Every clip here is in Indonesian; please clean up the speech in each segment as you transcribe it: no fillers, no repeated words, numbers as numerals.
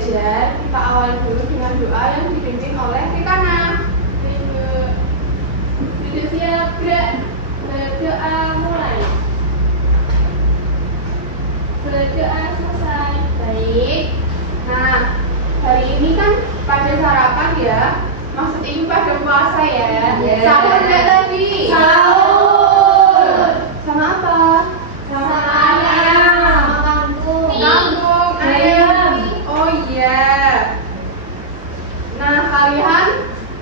belajar, kita awali dulu dengan doa yang dipimpin oleh Rikana. Sudah siap, gerak. Berdoa mulai. Berdoa selesai. Baik. Nah, hari ini kan pada sarapan ya. Maksud ibu pada puasa ya. Yes. Sahur nggak tadi? Sahur. Sama apa? Sama ayam. Sama kangkung. Kangkung, ayam. Oh iya. Nah, kalian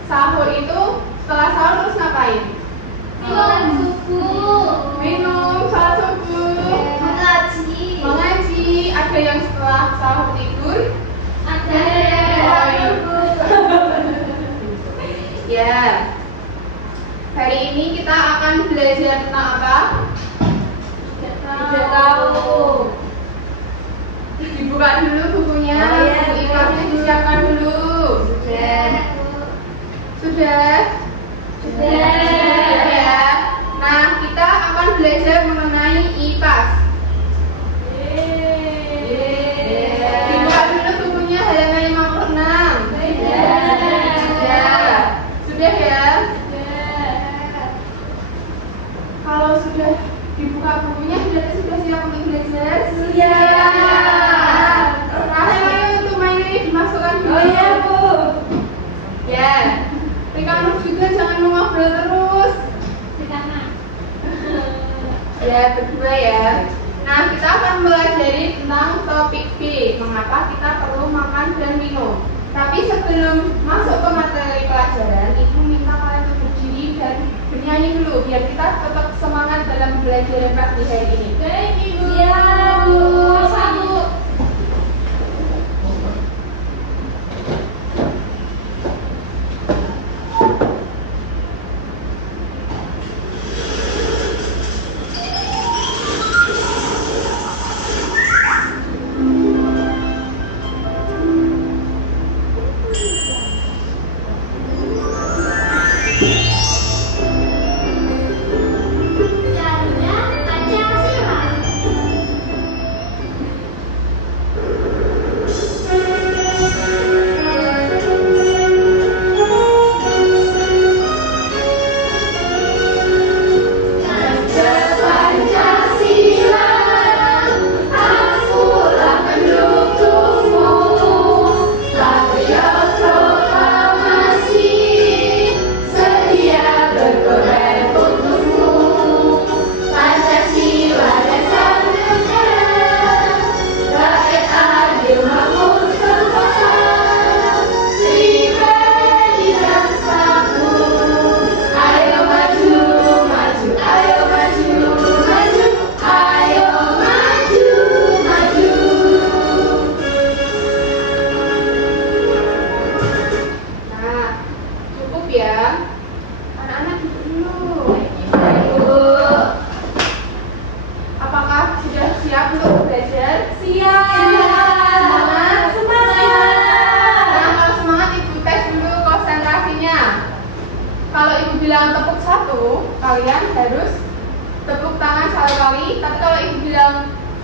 sahur itu setelah sahur terus ngapain? Sholat subuh. Minum, sholat subuh. Mengaji. Mengaji. Ada yang setelah sahur tidur? Ada yang Ya. Hari ini kita akan belajar tentang apa? Tidak tahu. Dibuka dulu bukunya. Oh, iya. Buku IPA-nya disiapkan dulu. Sudah. Sudah? Sudah. Ya. Nah, kita akan belajar mengenai IPAS. Dibuka dulu bukunya halaman 56. Sudah ya? Kalau sudah dibuka bukunya, sudah siap untuk belajar? Siap. Rahel, ayo untuk mainnya dimasukkan dulu. Oh iya, Bu. Ya. Rikanus juga jangan mengobrol terus. Ya, berdua ya. Nah, kita akan belajar tentang topik B. Mengapa kita perlu makan dan minum. Tapi sebelum masuk ke materi pelajaran, Ibu minta kalian untuk berdiri dan bernyanyi dulu biar kita tetap semangat dalam belajar pagi hari ini. Baik, Ibu. Siap, Bu. Satu. bilang tepuk satu, kalian harus tepuk tangan satu kali. Tapi kalau ibu bilang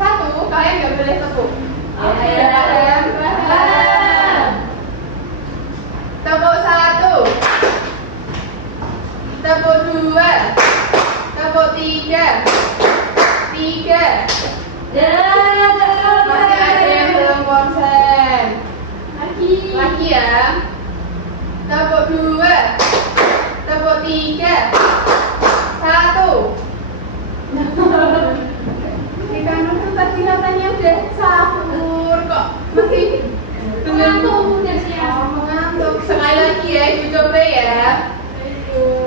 satu, kalian nggak boleh tepuk. Oke. Ya, kalian paham? Tepuk satu, tepuk dua, tepuk tiga, tiga. Masih ada yang belum konsen. Lagi ya. Tepuk dua, tepuk tiga, satu. Ikan itu tadi katanya udah sahur kok masih Mengantuk udah siap. mengantuk. Sekali lagi ya, ibu coba ya.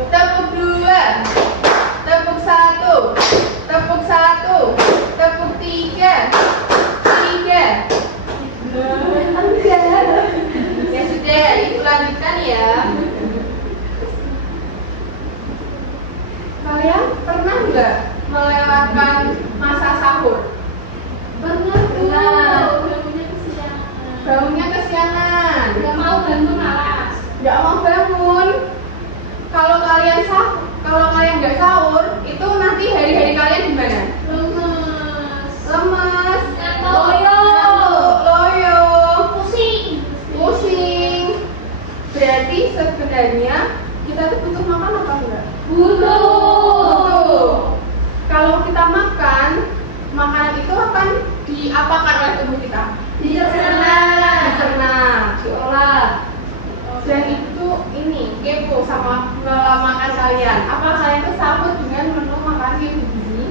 Tepuk dua, tepuk satu, tepuk satu, tepuk tiga, tiga. Ya sudah, ibu lanjutkan ya. Kalian pernah nggak melewatkan masa sahur? Pernah. Bangunnya kesiangan. Gak mau bangun malas. Nggak mau bangun. Kalau kalian nggak sahur, itu nanti hari-hari kalian gimana? Lemes. Lemes, Loyo. loyo, Pusing. kita makan, makanan itu akan diapakan oleh tubuh kita? Dicerna. Diolah. Dan itu ini kepo sama makan kalian. Apa kalian tuh sambut dengan menu makan yang begini?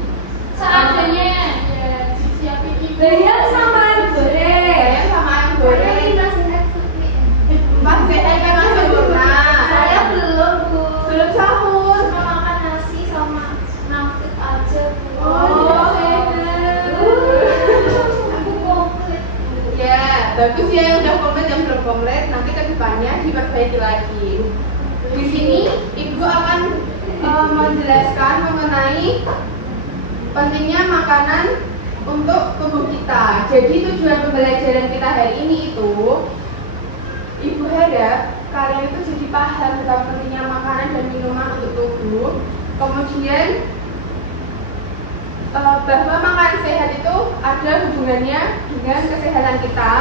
Seadanya ya disiapin ibu. Bayar sama ayam goreng. Empat sehat kan Mas sempurna. Saya belum, Bu. Belum sahur. Cuma makan nasi sama nangkep aja, Bu. Oh, Aku komplit. ya, bagus ya yang udah komplit, yang belum komplit nanti ke depannya diperbaiki lagi. Di sini Ibu akan menjelaskan mengenai pentingnya makanan untuk tubuh kita. Jadi tujuan pembelajaran kita hari ini itu Ibu harap kalian itu jadi paham tentang pentingnya makanan dan minuman untuk tubuh. Kemudian bahwa makan sehat itu ada hubungannya dengan kesehatan kita,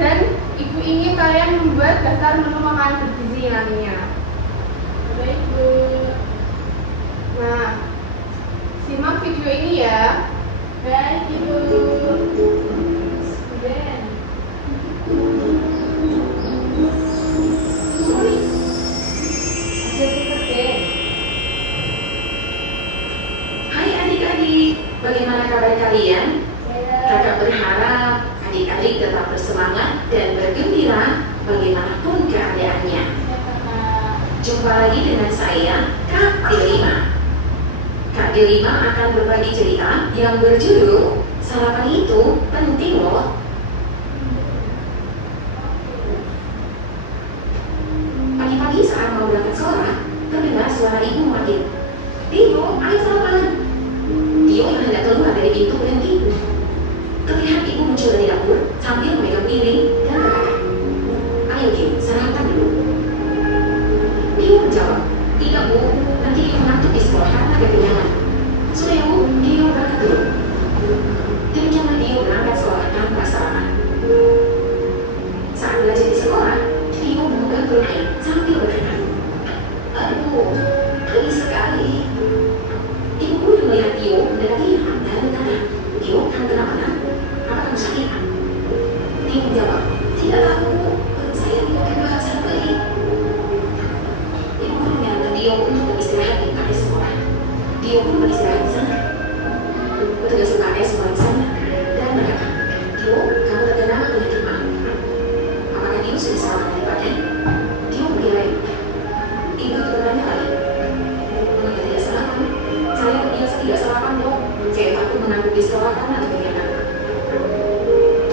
dan Ibu ingin kalian membuat daftar menu makanan bergizi nantinya. Baik, Bu. Nah, simak video ini ya. Baik, Ibu. Ben. Hai adik-adik, bagaimana kabar kalian? Kakak berharap adik-adik tetap bersemangat dan bergembira bagaimanapun keadaannya. Jumpa lagi dengan saya, Kak Delima. Kak Delima akan berbagi cerita yang berjudul Sarapan itu penting loh. Pagi-pagi saat mau berangkat sekolah, terdengar suara ibu memanggil, "Tio, ayo sarapan." Tio yang hendak keluar dari pintu berhenti. Terlihat ibu muncul dari dapur sambil memegang piring dan berkata, "Ayo Tio, sarapan dulu." Tio menjawab, "Tidak Bu, nanti Tio mengantuk di sekolah karena kekenyangan." "Sudah ya Bu, Tio berangkat dulu." Demikianlah Tio berangkat sekolah tanpa sarapan. Saat belajar di sekolah, Tio memegang perutnya sambil berkata, "Aduh, geli sekali." Ibu pun melihat Tio mendekatinya dan bertanya, "Tio, kamu kenapa? Apa kamu sakit?" Tio menjawab, "Tidak tahu, perut saya tiba-tiba merasa geli." Ibu pun menyarankan Tio untuk beristirahat di UKS sekolah. Tio pun beristirahat di sana. Petugas UKS melihat dan berkata, "Tio, kamu terkena penyakit mah. Apakah Tio sudah sarapan tadi pagi?" Tio mengira. Ibu itu bertanya lagi, "Mengapa tidak sarapan? Saya biasa tidak sarapan dong. Saya takut mengantuk di sekolah karena kekenyangan."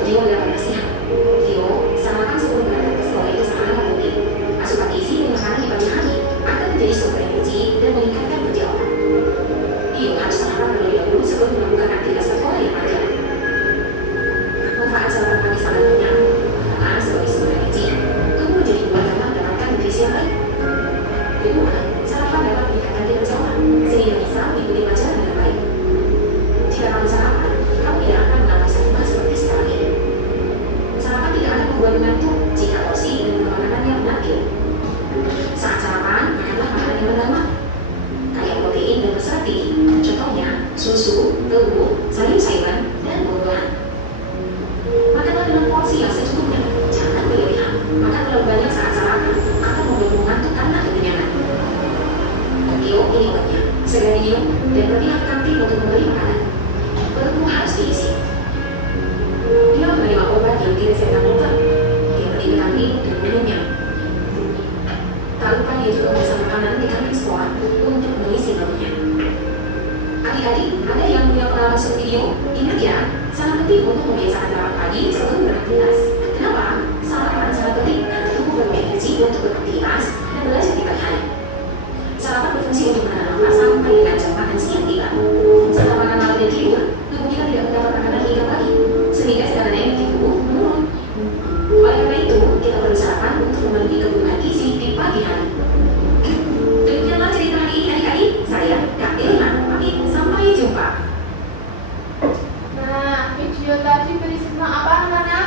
Tio mendapat nasihat. "Tio, sarapan sebelum berangkat ke sekolah itu sangat penting. Asupan gizi dan makanan di pagi hari akan menjadi sumber energi dan meningkatkan kerja otak. Tio harus sarapan terlebih dahulu sebelum melakukan aktivitas sekolah yang wajar." Manfaat sarapan pagi sangat banyak, karena sebagai sumber energi, kamu menjadi kuat karena mendapatkan nutrisi yang baik. Kedua, sarapan dapat meningkatkan kinerja otak, sehingga bisa mengikuti pelajaran dengan baik. Jika kamu sarapan, kamu tidak akan mengalami sakit seperti sekarang ini. Sarapan tidak akan membuat mengantuk jika porsi dan makanannya menakil. Saat sarapan, makanlah makanan yang berlemak, kaya protein dan berserat tinggi. Contohnya, susu, telur, sayur-sayuran, dan buah-buahan. Makanlah dengan porsi yang secukupnya, jangan berlebihan. Makan terlalu banyak saat sarapan akan membuat mengantuk karena kekenyangan. Tio ini obatnya, segera diminum dan pergi ke kantin untuk membeli makanan. Perutmu harus diisi. Dia menerima obat yang diresepkan dokter. Dia pergi ke kantin dan minumnya. Tak lupa dia juga memesan makanan di kantin sekolah untuk mengisi perutnya. Adik-adik, ada yang punya pengalaman seperti Tio? Ingat ya, sangat penting untuk membiasakan sarapan pagi sebelum beraktivitas. Kenapa? Sarapan sangat penting karena tubuh perlu energi untuk beraktivitas dan belajar di pagi hari. Sarapan berfungsi untuk menahan nafas sampai dengan jam makan siang tiba. Setelah makan malam dan tidur, tubuh kita tidak mendapat makanan hingga pagi, sehingga cadangan energi tubuh menurun. Oleh karena itu, kita perlu sarapan untuk memenuhi kebutuhan gizi di pagi hari. Demikianlah cerita hari ini adik-adik. Saya Kak Delima, pamit. Sampai jumpa. Nah, video tadi berisi tentang apa namanya?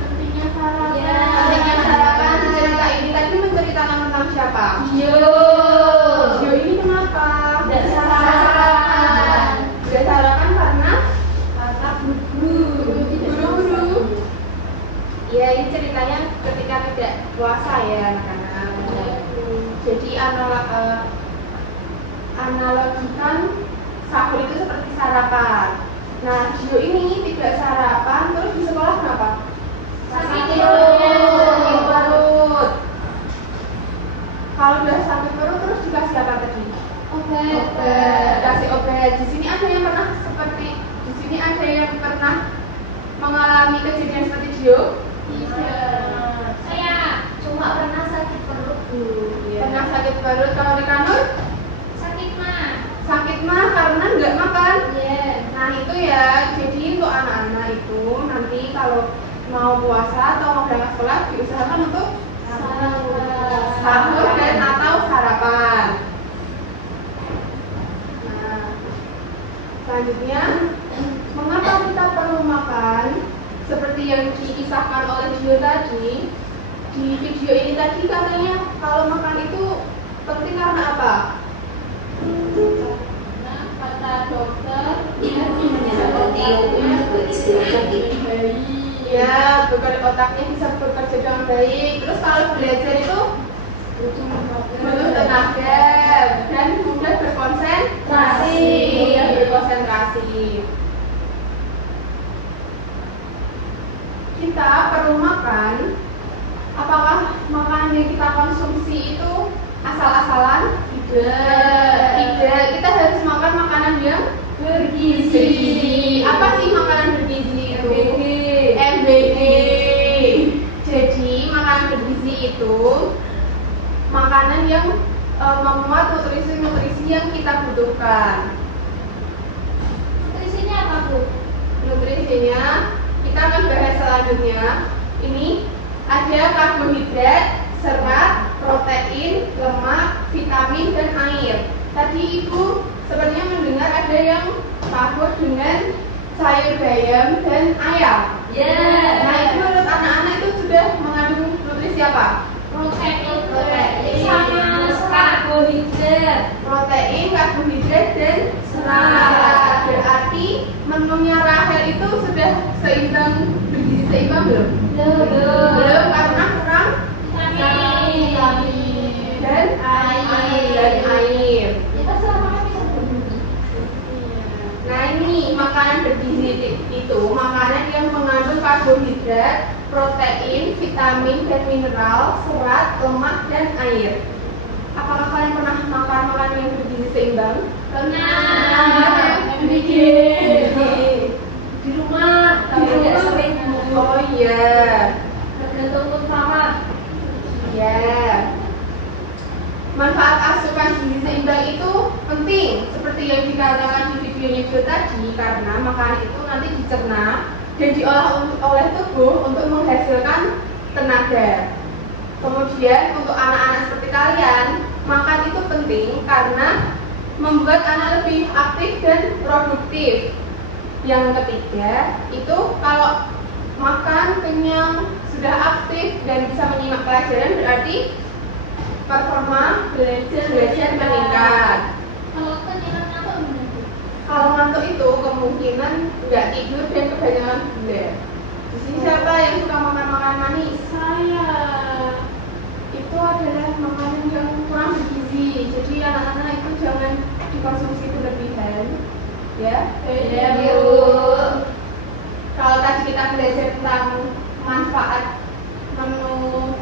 Pentingnya sarapan. Pentingnya sarapan. Cerita ini tadi menceritakan tentang siapa? Yo. Gio ini kenapa? puasa ya anak-anak. Jadi analogikan sahur itu seperti sarapan. Nah, Gio ini tidak sarapan, terus di sekolah kenapa? Sakit Sakit perut. Kalau udah sakit perut terus dikasih apa tadi? Obat. Kasih obat. Di sini ada yang pernah mengalami kejadian seperti Gio? Tidak. Saya cuma pernah sakit perut dulu. Pernah sakit perut. Kalau di Kanur? Sakit mah. Sakit mah karena nggak makan. Iya. Nah itu ya, jadi untuk anak-anak itu nanti kalau mau puasa atau mau berangkat sekolah diusahakan untuk sahur dan atau sarapan. Nah, selanjutnya, mengapa kita perlu makan? Seperti yang dikisahkan oleh Gio tadi, di video ini tadi katanya kalau makan itu penting karena apa? Nah, kata dokter, Dia menyarankan Theo untuk beristirahat di Ya, otaknya bisa bekerja dengan baik. Terus kalau belajar itu butuh tenaga dan mudah berkonsentrasi. Kita perlu makan. Apakah makanan yang kita konsumsi itu asal-asalan? Tidak. Kita harus makan makanan yang bergizi. Apa sih makanan bergizi itu? MBG. Jadi makanan bergizi itu makanan yang memuat nutrisi-nutrisi yang kita butuhkan. nutrisinya apa, Bu? Nutrisinya kita akan bahas selanjutnya. Ini ada karbohidrat, serat, protein, lemak, vitamin, dan air. Tadi Ibu sepertinya mendengar ada yang sahur dengan sayur bayam dan ayam. Nah itu menurut anak-anak itu sudah mengandung nutrisi apa? Protein sama karbohidrat. Protein, karbohidrat, dan serat. Berarti menunya Rahel itu sudah seimbang, bergizi seimbang belum? Belum karena kurang vitamin dan air. Nah ini makanan bergizi itu makanan yang mengandung karbohidrat, protein, vitamin dan mineral, serat, lemak dan air. Apakah kalian pernah makan makanan yang bergizi seimbang? Pernah. Di rumah, tapi tidak sering. Oh iya. Tergantung utama. Ya. Manfaat asupan gizi seimbang itu penting, seperti yang dikatakan di videonya itu tadi, karena makanan itu nanti dicerna dan diolah oleh tubuh untuk menghasilkan tenaga. Kemudian untuk anak-anak seperti kalian, makan itu penting karena membuat anak lebih aktif dan produktif. Yang ketiga, itu kalau makan kenyang, sudah aktif dan bisa menyimak pelajaran berarti performa belajar meningkat. Kalau kenyang ngantuk gimana? Kalau ngantuk itu kemungkinan nggak tidur dan kebanyakan gula. Di sini siapa yang suka makan makanan manis? Saya. Itu adalah makanan yang kurang bergizi. Jadi anak-anak itu jangan dikonsumsi berlebihan, ya. Iya, Bu. Kalau tadi kita belajar tentang manfaat menu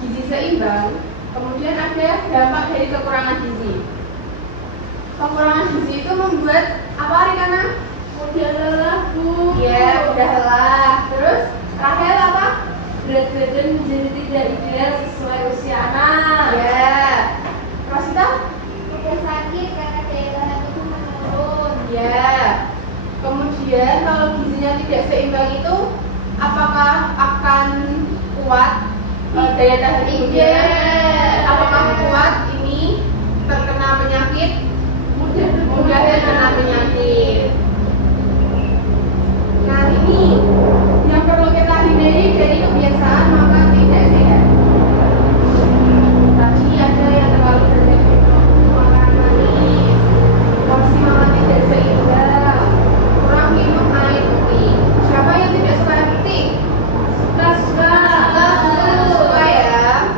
gizi seimbang, kemudian ada dampak dari kekurangan gizi. Kekurangan gizi itu membuat apa, Rikana? Udah lelah, Bu. Ya, udah lelah. Terus Rahel apa? Berat badan menjadi tidak ideal sesuai usia anak. Ya. Rosita? Udah sakit karena daya tahan tubuh menurun. Ya. Kemudian kalau gizinya tidak seimbang itu apakah akan kuat daya tahan tubuhnya? Apakah kuat ini terkena penyakit? Mudah terkena penyakit. Nah ini yang perlu kita hindari dari kebiasaan makan tidak sehat. Tadi ada yang terlalu banyak makan manis, porsi makan tidak seimbang, kurang minum air putih. Siapa yang tidak suka air putih? Suka ya.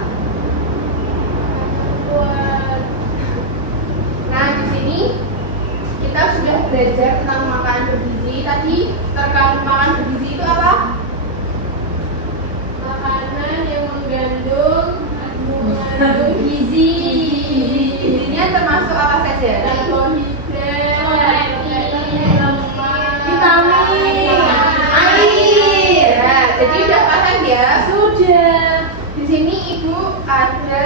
tadi terkandung makanan bergizi itu apa? Makanan yang mengandung gizi. Gizinya termasuk apa saja? Karbohidrat, Vitamin, air. Nah, jadi udah paham ya? Sudah. Di sini ibu ada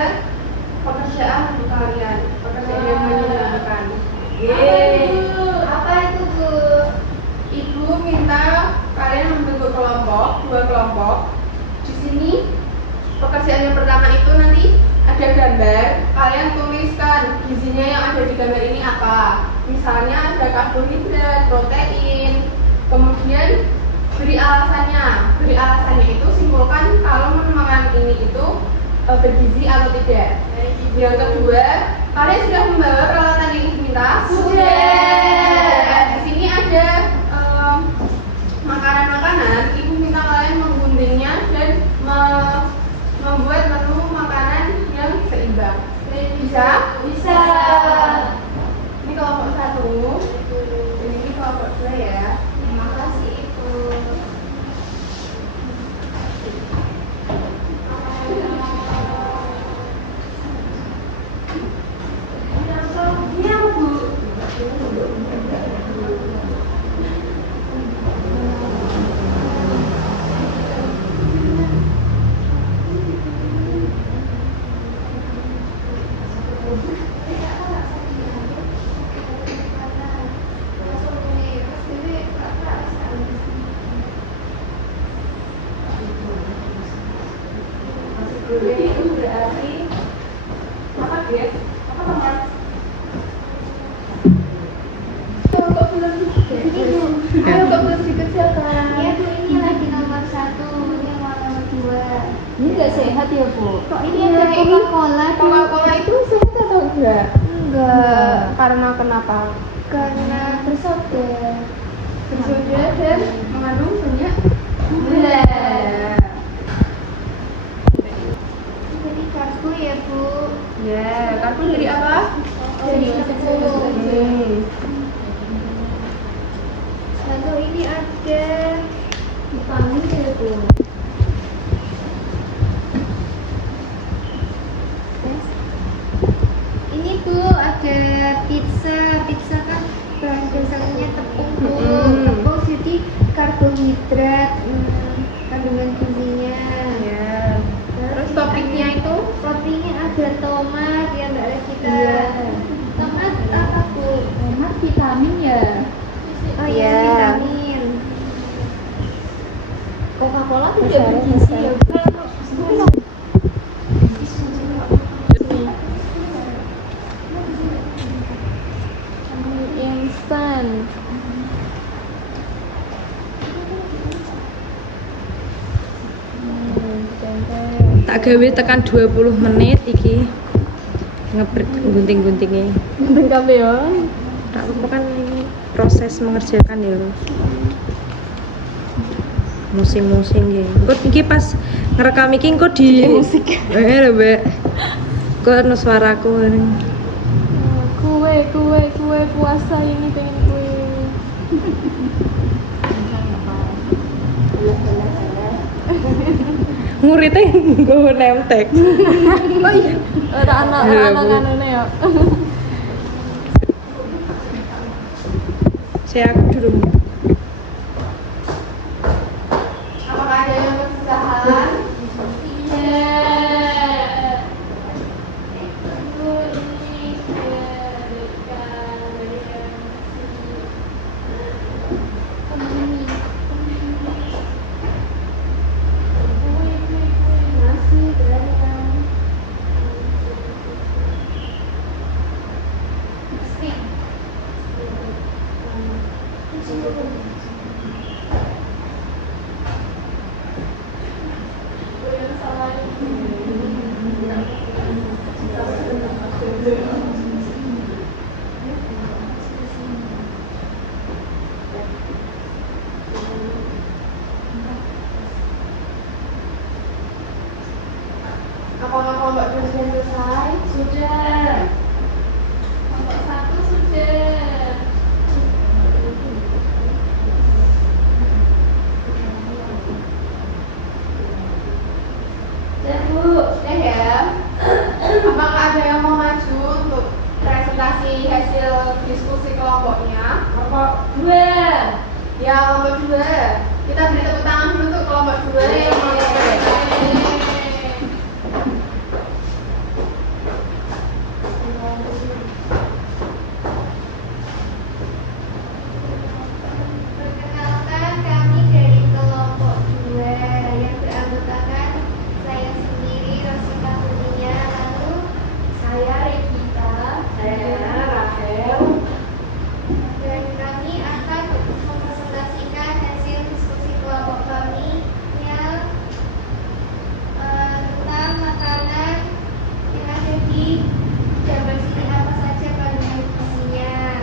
pekerjaan untuk kalian, pekerjaan yang menyenangkan. Apa itu, Bu? Ibu minta kalian membentuk kelompok, 2 kelompok. Di sini pekerjaan yang pertama itu nanti ada gambar, kalian tuliskan gizinya yang ada di gambar ini apa. Misalnya ada karbohidrat, protein, kemudian beri alasannya. Beri alasannya itu simpulkan kalau makanan ini itu bergizi atau tidak. Yang kedua, kalian sudah membawa peralatan yang ibu minta? Sudah. Di sini ada makanan-makanan, ibu minta kalian mengguntingnya dan membuat menu makanan yang seimbang. Bisa? Bisa. Ini kelompok 1, dan ini kelompok 2 ya. Terima kasih, Ibu. Ini apa, Bu? Itu berarti apa guys? Apa teman? Ayo kok belum dikerjakan? Iya Bu, ini lagi nomor 1, ini yang nomor 2. Ini nggak sehat ya, Bu? Kok ini ada Coca-Cola? Coca-Cola itu sehat atau enggak? Enggak, Karena kenapa? karena bersoda. Bersoda dan mengandung banyak Gula. Jadi karbo ya Bu. Ya, karbo dari apa? Dari tepung. Hmm. Lalu ini ada Vitamin ya, Bu? ini Bu, ada pizza. Pizza kan bahan dasarnya tepung Bu. Mm-mm. Tepung jadi karbohidrat, kandungan gizinya. Ya. Terus topiknya itu? Toppingnya ada tomat ya Mbak Revita. Iya. Tomat apa Bu? Tomat vitamin ya? Oh Iya. iya, vitamin. Coca-Cola tidak bergizi ya, Bu? Instan. Tak gawe tekan 20 menit iki gunting-guntingnya. Penting kabeh ya. Tak apa kan ini proses mengerjakan ya lho. Musing-musing ya. Kok iki pas ngerekam iki kok di musik. Lho, Mbak. Kok ono suaraku ini. Kue puasa ini pengen kue. Muridnya nggo nemtek. Oh iya. Ora anak Iya, Bu. kanune ya. Saya aku dulu. Apakah ada yang kesusahan? Iya. Apakah kelompok 2 sudah selesai? Sudah. Kelompok 1 sudah. Ya, kelompok 2. Kita beri tepuk tangan dulu untuk kelompok 2 yang Perkenalkan, kami dari kelompok 2 yang beranggotakan saya sendiri, Rosita Kurnia, lalu Saya Regita. Saya Rahel. dan kami akan mempresentasikan hasil diskusi kelompok kami yang tentang makanan yang ada di gambar sini apa saja kandungan gizinya.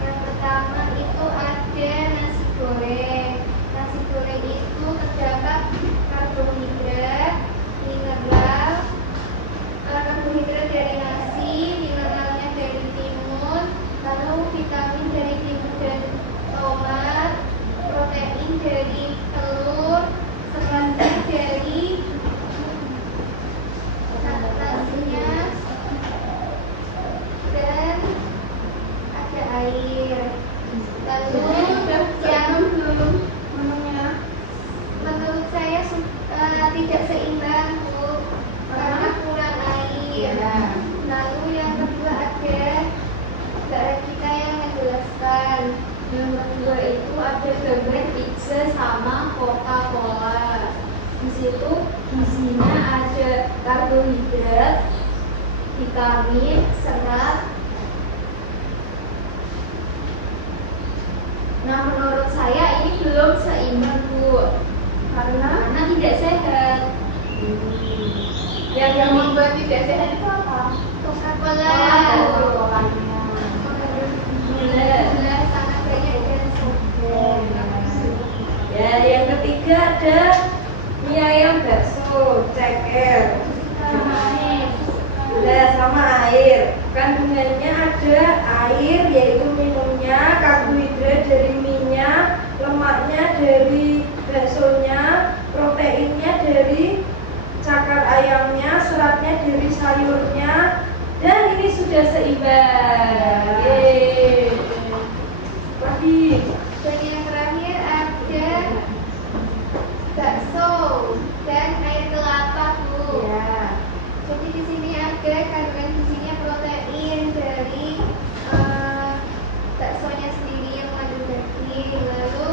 Yang pertama itu ada nasi goreng. Nasi goreng itu terdapat karbohidrat, mineral, karbohidrat dari nasi, mineralnya dari timun, lalu vitamin dari timun dan tomat, protein dari telur, seratnya dari nasinya, dan ada air. Lalu yang belum menunya. menurut saya tidak seimbang, Bu, karena kurang air. Lalu yang kedua ada Mbak Regita yang menjelaskan. Yang kedua itu ada gambar pizza sama Coca-Cola. Di situ isinya ada karbohidrat, vitamin, serat. Nah, menurut saya ini belum seimbang, Bu, karena tidak sehat. Yang membuat tidak sehat itu apa? Coca-Cola. Coca-Colanya. Gula sangat banyak dan segar. Ya, yang ketiga ada mie ayam bakso, ceker. Udah sama air. Kandungannya ada air yaitu minumnya, karbohidrat dari minyak, lemaknya dari baksonya, proteinnya dari cakar ayamnya, seratnya dari sayurnya, dan ini sudah seimbang. Yeay. Lagi. Dan yang terakhir ada bakso dan air kelapa, Bu. Ya. Jadi di sini ada kandungan gizinya protein dari baksonya sendiri yang mengandung daging, lalu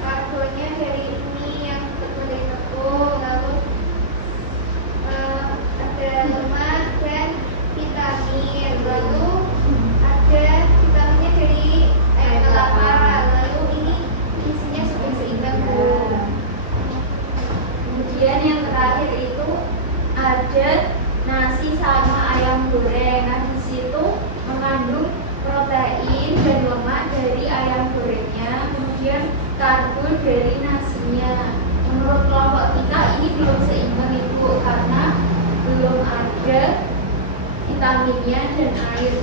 karbonnya dari mie yang terbuat dari tepung, lalu ada lemak dan vitamin, lalu ada vitaminnya dari air kelapa, lalu ini isinya sudah seimbang, Bu. Kemudian yang terakhir itu ada nasi sama ayam goreng. Nah, di situ mengandung protein dan lemak dari ayam gorengnya, kemudian karbo dari nasinya. Menurut kelompok kita ini belum seimbang, Ibu, karena belum ada vitaminnya dan air.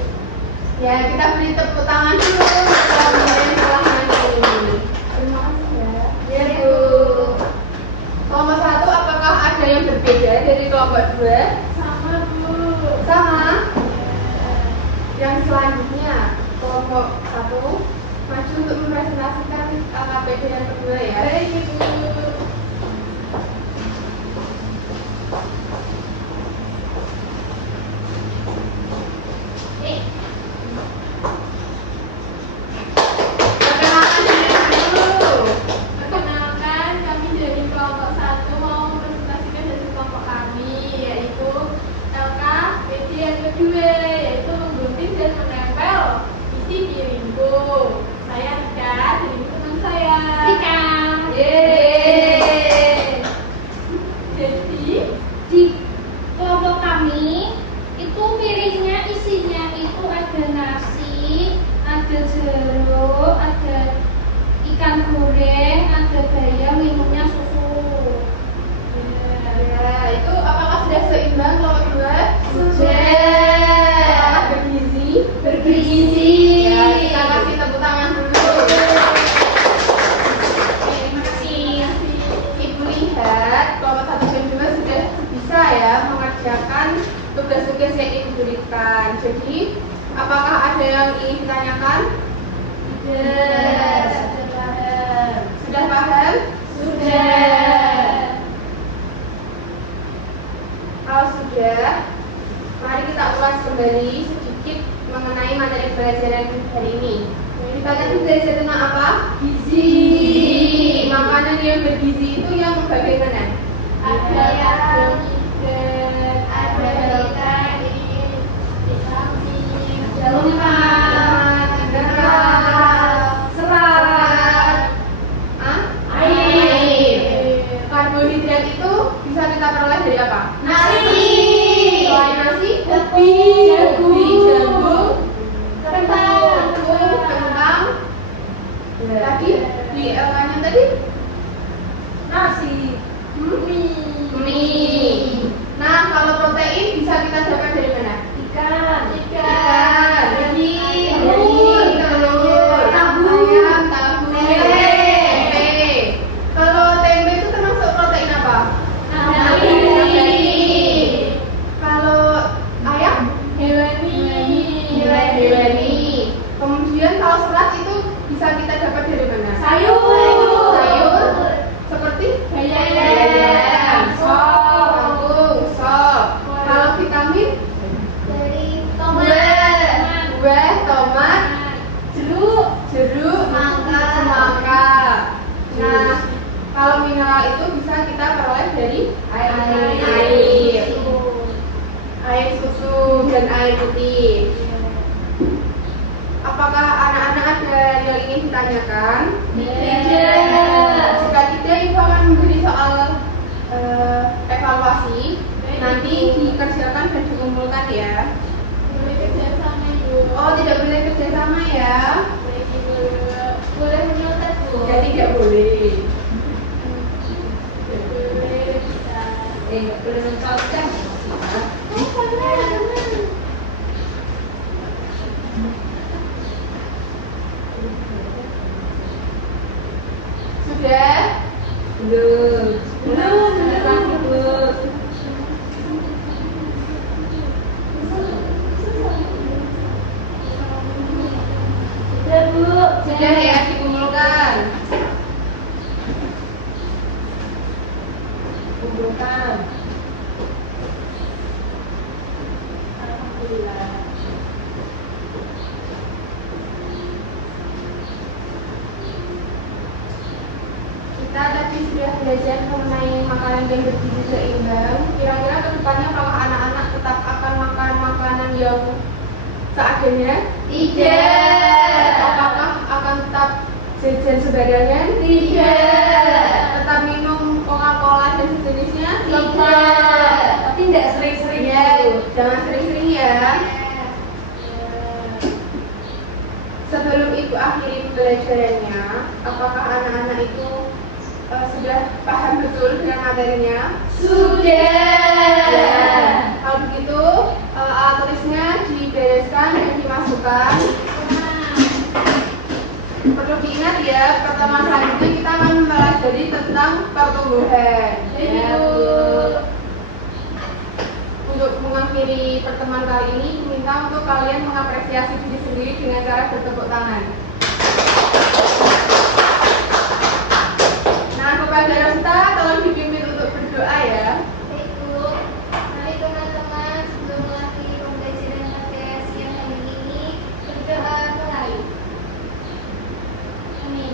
Ya, kita beri tepuk tangan dulu untuk kelompok yang telah mandiri. Terima kasih ya. Ya, Bu. Kelompok 1 apakah ada yang berbeda dari kelompok 2? Sama, Bu. Sama. Yang selanjutnya kelompok 1 maju untuk mempresentasikan KKPD yang kedua ya. Baik, Ibu. Perkenalkan diri dulu. Perkenalkan, kami dari kelompok 1 mau mempresentasikan hasil kelompok kami, yaitu LKPD yang kedua, yaitu menggunting dan menempel isi piringku. Saya Rika, dan ini teman saya. Rika. Yeay. Jadi, Di kelompok kami itu piringnya isinya itu ada nasi, ada jeruk, ada ikan goreng, ada bayam, minumnya susu. Ya, itu apakah sudah seimbang kelompok 2? Sudah. Apakah bergizi? Bergizi. Ya, kita kasih tepuk tangan dulu. Terima kasih. Ibu lihat kelompok 1 dan 2 sudah bisa ya mengerjakan tugas-tugas yang ibu berikan. Jadi, apakah ada yang ingin ditanyakan? Sudah. gizi itu yang bagaimana? Ada yang hidden, ada vitamin, ada lemak, mineral, serat, air. Karbohidrat itu bisa kita peroleh dari apa? nasi, Selain nasi, jagung, kentang. Tadi di yang tadi nasi, mie. Nah, kalau protein bisa kita dapat dari mana? ikan, Telur, tahu, ayam, tahu, tempe. Kalau tempe itu termasuk protein apa? nabati, Kalau ayam? Hewani. Kemudian kalau serat itu bisa kita dapat dari mana? Sayur. Seperti bayam, sop, kangkung, sop. Kalau vitamin? Dari Buah, tomat, jeruk, semangka. Nah, kalau mineral itu bisa kita peroleh dari air susu dan air putih. Apakah anak-anak ada yang ingin ditanyakan? Jika tidak, ibu akan memberi soal evaluasi. Nanti dikerjakan dan dikumpulkan ya. Oh, tidak boleh kerjasama ya? boleh menyontek Bu. Ya tidak boleh. Nggak boleh mencontek. Sudah? Belum. Sudah Bu. Sudah ya, dikumpulkan. Kumpulkan. Alhamdulillah. Kita tadi sudah belajar mengenai makanan yang bergizi seimbang. Kira-kira kedepannya apakah anak-anak tetap akan makan makanan yang seadanya? Tidak. Apakah akan tetap jajan sebarangan? Tidak. Tetap minum Coca-Cola dan sejenisnya? Tidak. Tapi tidak sering-sering Ya, Bu. jangan sering-sering ya. Sebelum ibu akhiri pembelajarannya, apakah anak-anak itu sudah paham betul dengan materinya? Sudah. Kalau begitu, alat tulisnya dibereskan dan dimasukkan. Perlu diingat ya, pertemuan selanjutnya kita akan mempelajari tentang pertumbuhan. Ya, Bu. Untuk mengakhiri pertemuan kali ini, minta untuk kalian mengapresiasi diri sendiri dengan cara bertepuk tangan. Nah, kepada Resta, tolong dipimpin untuk berdoa ya. Baik Bu, mari teman-teman sebelum mengakhiri pembelajaran pada siang hari ini berdoa mulai. Amin.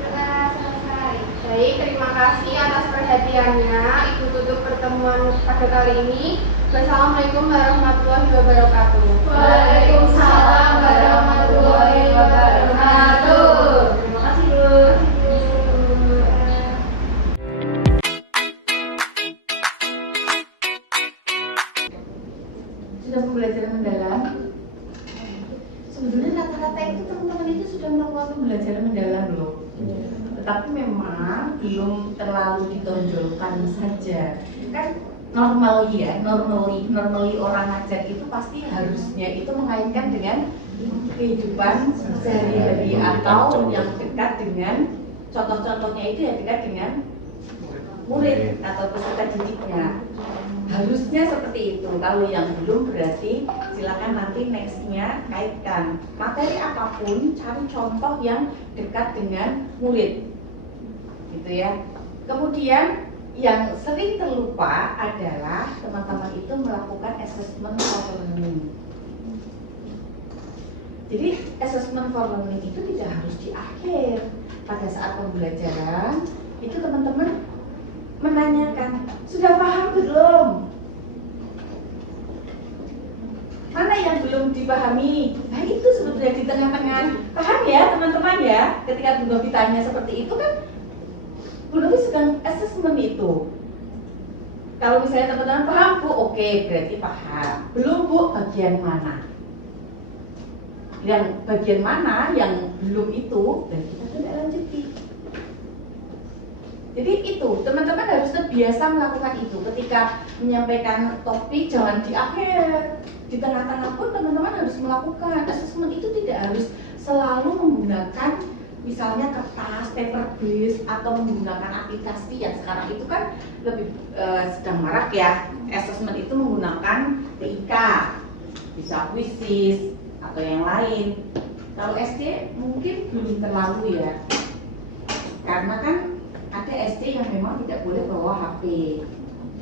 Berdoa selesai. Baik, terima kasih atas perhatiannya. Ibu tutup pertemuan pada kali ini. Wassalamualaikum warahmatullahi wabarakatuh. Waalaikumsalam warahmatullahi wabarakatuh. Terima kasih Bu. Sudah pembelajaran mendalam. Sebenarnya rata-rata itu teman-teman itu sudah melakukan pembelajaran mendalam loh. Tetapi memang belum terlalu ditonjolkan saja. Kan normally orang ngajar itu pasti harusnya itu mengaitkan dengan kehidupan sehari-hari atau yang dekat dengan contoh-contohnya itu yang dekat dengan murid atau peserta didiknya. Harusnya seperti itu. Kalau yang belum berarti silakan nanti nextnya kaitkan materi apapun, cari contoh yang dekat dengan murid, gitu ya. Kemudian yang sering terlupa adalah teman-teman itu melakukan assessment for learning. Jadi assessment for learning itu tidak harus di akhir. Pada saat pembelajaran itu teman-teman menanyakan, sudah paham belum? Mana yang belum dipahami? Nah itu sebetulnya di tengah-tengah. Paham ya teman-teman ya? Ketika Bu Novi tanya seperti itu kan, Bu Novi sedang assessment itu. Kalau misalnya teman-teman paham Bu, oke, berarti paham. Belum Bu, bagian mana? Yang bagian mana yang belum itu, dan kita tidak lanjuti. Jadi itu, teman-teman harus terbiasa melakukan itu. Ketika menyampaikan topik, jangan di akhir. Di tengah-tengah pun teman-teman harus melakukan. Assessment itu tidak harus selalu menggunakan misalnya kertas, paper based, atau menggunakan aplikasi yang sekarang itu kan lebih sedang marak ya. Assessment itu menggunakan TIK, bisa Quizzes atau yang lain. Kalau SD mungkin belum terlalu ya, karena kan ada SD yang memang tidak boleh bawa HP,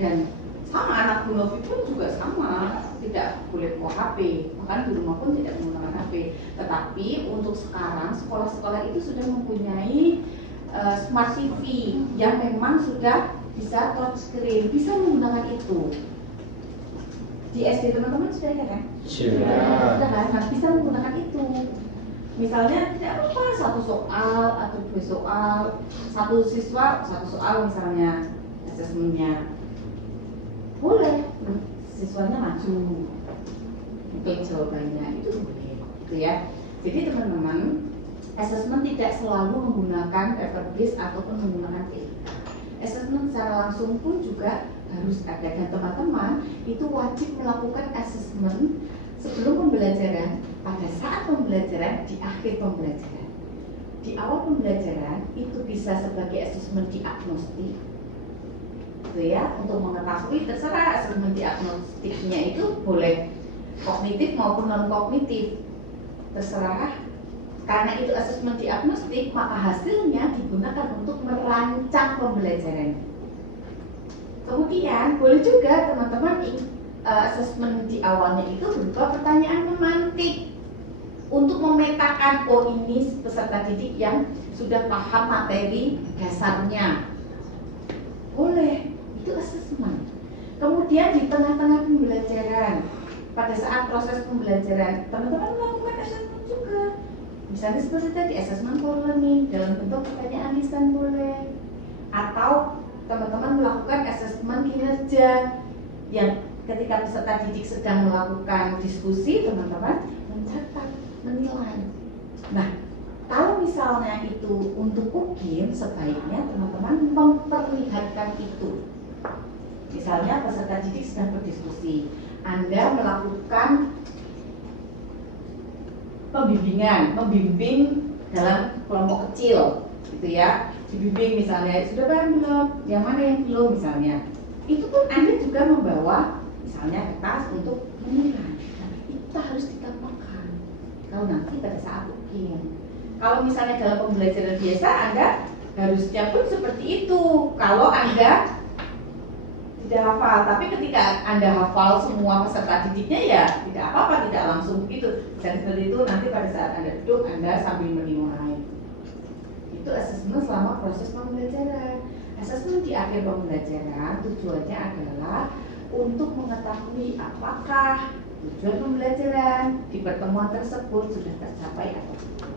dan sama anak Bu Novi pun juga sama, tidak boleh bawa HP, bahkan di rumah pun tidak menggunakan HP. Tetapi untuk sekarang sekolah-sekolah itu sudah mempunyai smart TV yang memang sudah bisa touchscreen, bisa menggunakan itu. Di SD teman-teman sudah ada kan? Sudah kan? Nah, bisa menggunakan itu. Misalnya tidak apa-apa, satu soal atau dua soal, satu siswa satu soal misalnya asesmennya, boleh siswanya maju untuk jawabannya, itu boleh, gitu ya. Jadi teman-teman, asesmen tidak selalu menggunakan paper based ataupun menggunakan TIK. Asesmen secara langsung pun juga harus ada, dan teman-teman itu wajib melakukan asesmen sebelum pembelajaran, pada saat pembelajaran, di akhir pembelajaran. Di awal pembelajaran itu bisa sebagai asesmen diagnostik, gitu ya, untuk mengetahui, terserah asesmen diagnostiknya itu boleh kognitif maupun non kognitif, terserah. Karena itu asesmen diagnostik, maka hasilnya digunakan untuk merancang pembelajaran. Kemudian boleh juga teman-teman asesmen di awalnya itu berupa pertanyaan memantik untuk memetakan, oh ini peserta didik yang sudah paham materi dasarnya. Boleh, itu asesmen. Kemudian di tengah-tengah pembelajaran, pada saat proses pembelajaran, teman-teman melakukan asesmen juga. Misalnya seperti tadi, asesmen for learning dalam bentuk pertanyaan lisan boleh, atau teman-teman melakukan asesmen kinerja yang ketika peserta didik sedang melakukan diskusi, teman-teman mencatat, menilai. Nah, kalau misalnya itu untuk UGIM, sebaiknya teman-teman memperlihatkan itu. Misalnya peserta didik sedang berdiskusi, Anda melakukan membimbing dalam kelompok kecil, gitu ya. Dibimbing misalnya, sudah paham belum? Yang mana yang belum misalnya? Itu pun Anda juga membawa misalnya kertas untuk menilai. Nah, itu harus ditampakkan kalau nanti pada saat ujian. Kalau misalnya dalam pembelajaran biasa, Anda harusnya pun seperti itu. Kalau Anda tidak hafal, tapi ketika Anda hafal semua peserta didiknya, ya tidak apa-apa, tidak langsung begitu. Dan seperti itu nanti pada saat Anda duduk, Anda sambil menilai. Itu asesmen selama proses pembelajaran. Asesmen di akhir pembelajaran tujuannya adalah untuk mengetahui apakah tujuan pembelajaran di pertemuan tersebut sudah tercapai atau tidak.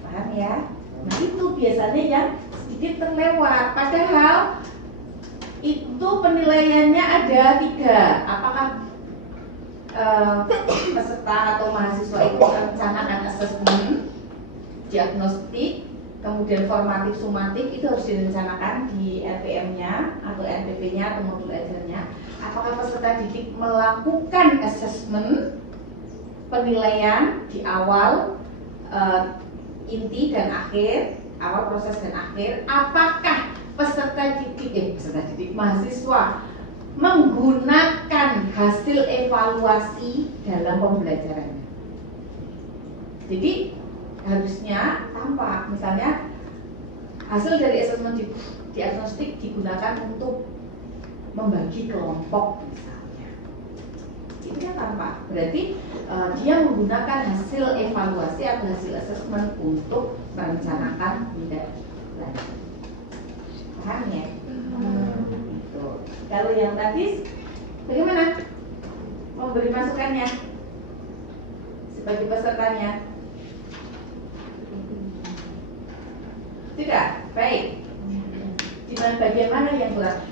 Paham ya? Nah itu biasanya yang sedikit terlewat. Padahal itu penilaiannya ada 3. Apakah peserta atau mahasiswa itu merencanakan asesmen, diagnostik, kemudian formatif, sumatif, itu harus direncanakan di RPM-nya atau RPP-nya atau modul ajarnya. Apakah peserta didik melakukan asesmen, penilaian di awal, inti dan akhir, awal proses dan akhir. Apakah peserta didik mahasiswa menggunakan hasil evaluasi dalam pembelajarannya. Jadi harusnya tampak, misalnya hasil dari asesmen diagnostik digunakan untuk membagi kelompok misalnya. Ini kan tanpa. Berarti dia menggunakan hasil evaluasi atau hasil assessment untuk merencanakan tindak lanjut. Paham ya? Gitu. Kalau yang tadi bagaimana? Mau beri masukannya sebagai pesertanya? Tidak, baik. Di bagian mana yang kurang?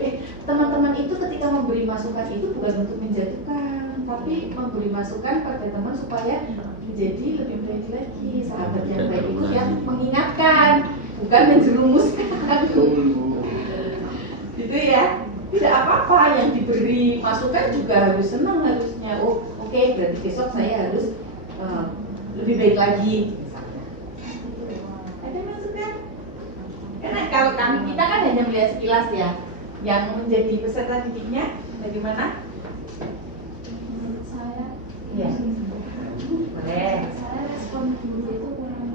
Teman-teman itu ketika memberi masukan itu bukan untuk menjatuhkan, tapi memberi masukan pada teman supaya menjadi lebih baik lagi. Sahabat yang baik itu yang mengingatkan, bukan menjerumuskan. Gitu ya. Tidak apa-apa, yang diberi masukan juga harus senang harusnya. Oh, oke, berarti besok saya harus lebih baik lagi misalnya. Ada masukan? Karena kalau kita kan hanya melihat sekilas ya. Yang menjadi peserta didiknya bagaimana? Menurut saya, Iya. Boleh. saya respon guru itu kurang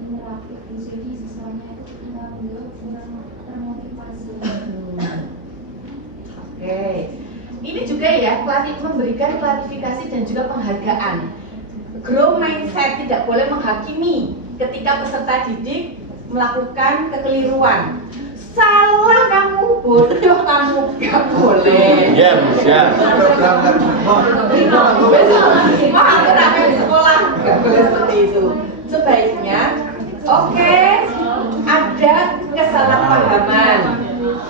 interaktif, jadi siswanya itu kurang termotivasi. Oke. Ini juga ya, memberikan klarifikasi dan juga penghargaan. Grow mindset, tidak boleh menghakimi ketika peserta didik melakukan kekeliruan. Salah kamu, bodoh kamu, gak boleh. Ya, bisa. Mahal kenapa di sekolah? Gak boleh seperti itu. Sebaiknya, oke, ada kesalahpahaman.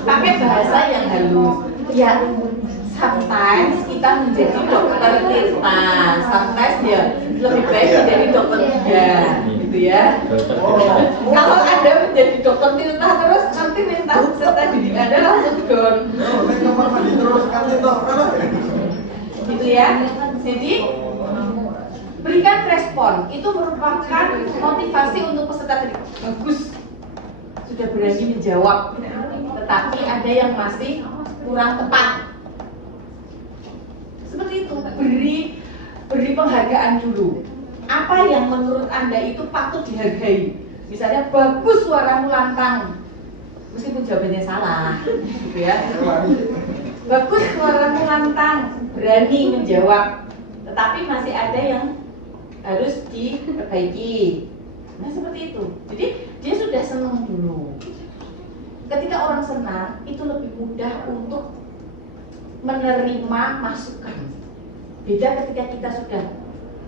Pakai bahasa yang halus. Ya, sometimes kita menjadi dokter Tirta, sometimes ya lebih baik menjadi dokter Dia, gitu ya. Kalau Anda menjadi dokter Tirta terus nanti minta peserta didik Anda langsung down. Gitu ya. Jadi berikan respon, itu merupakan motivasi untuk peserta didik. Bagus, sudah berani menjawab, tetapi ada yang masih kurang tepat. Seperti itu, beri penghargaan dulu. Apa yang menurut Anda itu patut dihargai? Misalnya, bagus suaramu lantang, meskipun jawabannya salah, gitu ya. Bagus suaramu lantang, berani menjawab, tetapi masih ada yang harus diperbaiki. Nah, seperti itu. Jadi dia sudah senang dulu. Ketika orang senang, itu lebih mudah untuk menerima masukan. Beda ketika kita sudah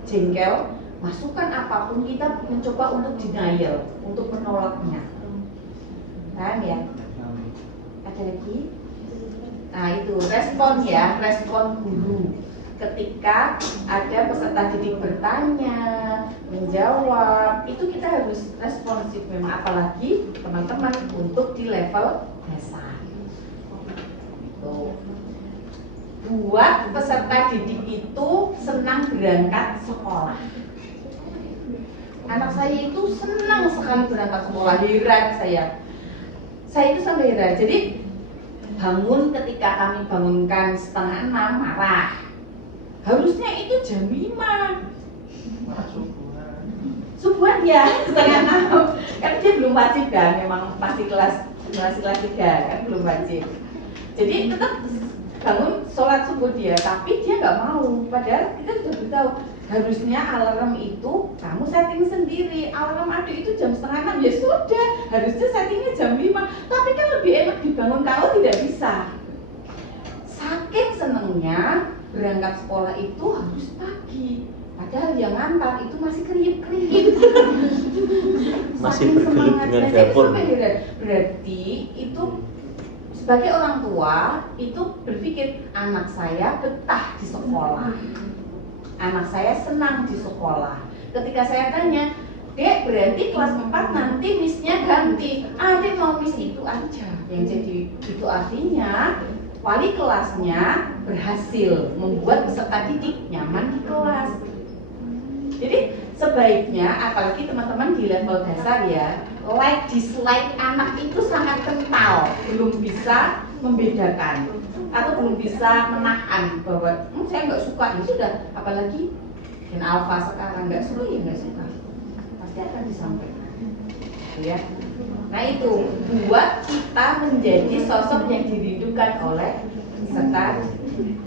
jengkel, masukan apapun kita mencoba untuk denial, untuk menolaknya. Paham ya? Ada lagi? Nah itu respon ya, respon guru. Ketika ada peserta didik bertanya, menjawab, itu kita harus responsif memang, apalagi teman-teman untuk di level dasar. Itu. Buat peserta didik itu senang berangkat sekolah. Anak saya itu senang sekali berangkat sekolah, heran saya. Saya itu sampai heran. Jadi bangun ketika kami bangunkan 5:30 marah. Harusnya itu jam 5. Subuhan ya, 5:30. Kan dia belum wajib kan, memang masih kelas 3 kan belum wajib. Jadi tetap bangun sholat subuh dia, tapi dia nggak mau. Padahal kita sudah beritahu harusnya alarm itu kamu setting sendiri. Alarm adik itu jam 5:30, ya sudah. Harusnya settingnya jam 5. Tapi kan lebih enak dibangun kalau tidak bisa. Saking senengnya berangkat sekolah itu harus pagi. Padahal yang ngantar itu masih kriip-kriip. Masih bergelut dengan dapur. Berarti itu sebagai orang tua itu berpikir anak saya betah di sekolah, anak saya senang di sekolah. Ketika saya tanya, Dek, berarti kelas 4 nanti missnya ganti. Adik mau miss itu aja. Yang jadi itu artinya wali kelasnya berhasil membuat peserta didik nyaman di kelas. Jadi sebaiknya, apalagi teman-teman di level dasar ya, like dislike anak itu sangat kental, belum bisa membedakan atau belum bisa menahan bahwa saya nggak suka. Ya sudah, apalagi gen alpha sekarang nggak suka ya nggak suka, pasti akan disampaikan, ya. Nah itu buat kita menjadi sosok yang dirindukan oleh peserta.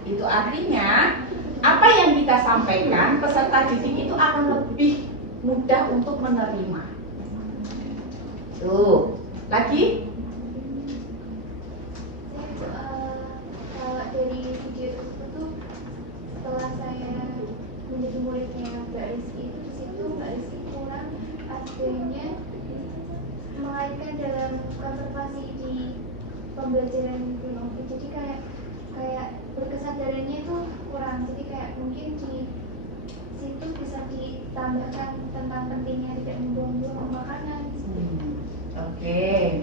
Itu artinya apa yang kita sampaikan, peserta didik itu akan lebih mudah untuk menerima. Tuh, lagi? Kalau dari video tersebut tuh, setelah saya menjadi muridnya Mbak Rizky itu di situ Mbak Rizky kurang adanya mengaitkan dalam konservasi di pembelajaran gunung. Jadi kayak berkesadarannya itu kurang. Jadi kayak mungkin di situ bisa ditambahkan tentang pentingnya tidak membuang-buang makanan. Oke,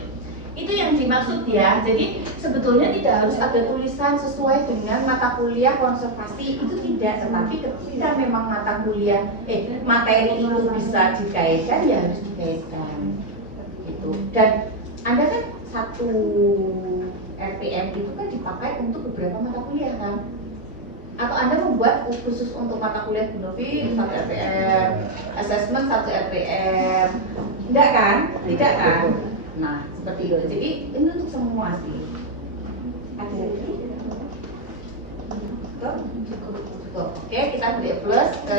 itu yang dimaksud ya. Jadi sebetulnya tidak harus ada tulisan sesuai dengan mata kuliah konservasi, itu tidak. Tetapi ketika memang mata kuliah, materi itu bisa dikaitkan, ya harus dikaitkan. Gitu. Dan Anda kan satu RPM itu kan dipakai untuk beberapa mata kuliah kan? Atau Anda membuat khusus untuk mata kuliah Gunofit 1 RPM, assessment 1 RPM, enggak kan? Tidak kan? Nah, seperti itu. Jadi ini untuk semua sih. Ada lagi? Cukup? Cukup. Oke, kita beri plus ke